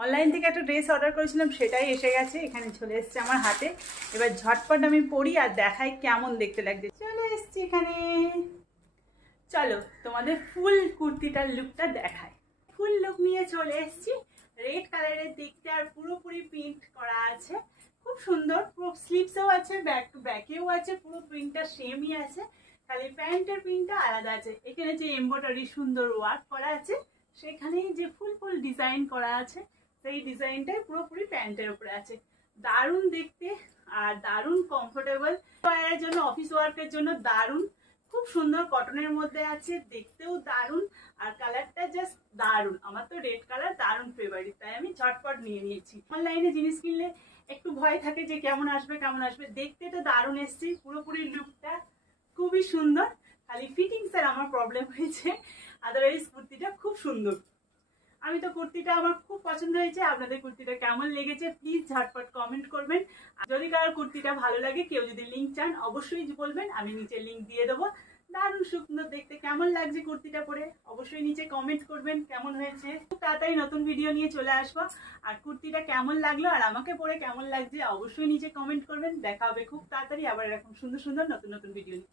Online থেকে একটা dress order করেছিলাম, সেটাই এসে গেছে, এখানে চলে এসছে আমার হাতে। এবার ঝটপট আমি পরি আর দেখাই কেমন দেখতে লাগছে। চলে এসছি এখানে, চলো তোমাদের ফুল কুর্তিটার লুকটা দেখাই। ফুল লুক নিয়ে চলে এসছি, রেড কালারের দিকটা আর পুরোপুরি প্রিন্ট করা আছে, খুব সুন্দর। পুরো স্লিভসেও আছে, ব্যাকেও আছে, পুরো প্রিন্টটা সেমই আছে, খালি প্যান্টের প্রিন্টটা আলাদা আছে। এখানে যে এমব্রয়ডারি সুন্দর ওয়ার্ক করা আছে, সেখানেই যে ফুল ফুল ডিজাইন করা আছে, সেই ডিজাইনটাই পুরোপুরি প্যান্টের উপরে আছে। দারুণ দেখতে আর দারুণ কমফোর্টেবল, এর জন্য অফিস ওয়ার্কের জন্য দারুণ, খুব সুন্দর কটনের মধ্যে আছে, দেখতেও দারুণ আর কালারটা জাস্ট দারুণ। আমার তো রেড কালার দারুণ ফেভারিট, তাই আমি ঝটপট নিয়ে নিয়েছি। অনলাইনে জিনিস কিনলে একটু ভয় থাকে যে কেমন আসবে কেমন আসবে, দেখতে তো দারুণ এসছে, পুরোপুরি লুকটা খুবই সুন্দর। খালি ফিটিংসের আমার প্রবলেম হয়েছে, আদারওয়াইজ কুর্তিটা খুব সুন্দর। আমি তো কুর্তিটা আমার খুব পছন্দ হয়েছে। আপনাদের কুর্তিটা কেমন লেগেছে প্লিজ ঝটপট কমেন্ট করবেন। যদি কারোর কুর্তিটা ভালো লাগে, কেউ যদি লিঙ্ক চান অবশ্যই বলবেন, আমি নিচে লিঙ্ক দিয়ে দেবো। দারুণ সুন্দর দেখতে, কেমন লাগছে কুর্তিটা পরে অবশ্যই নিচে কমেন্ট করবেন কেমন হয়েছে। খুব তাড়াতাড়ি নতুন ভিডিও নিয়ে চলে আসবো। আর কুর্তিটা কেমন লাগলো আর আমাকে পরে কেমন লাগছে অবশ্যই নিচে কমেন্ট করবেন। দেখা হবে খুব তাড়াতাড়ি আবার এরকম সুন্দর সুন্দর নতুন নতুন ভিডিও নিয়ে।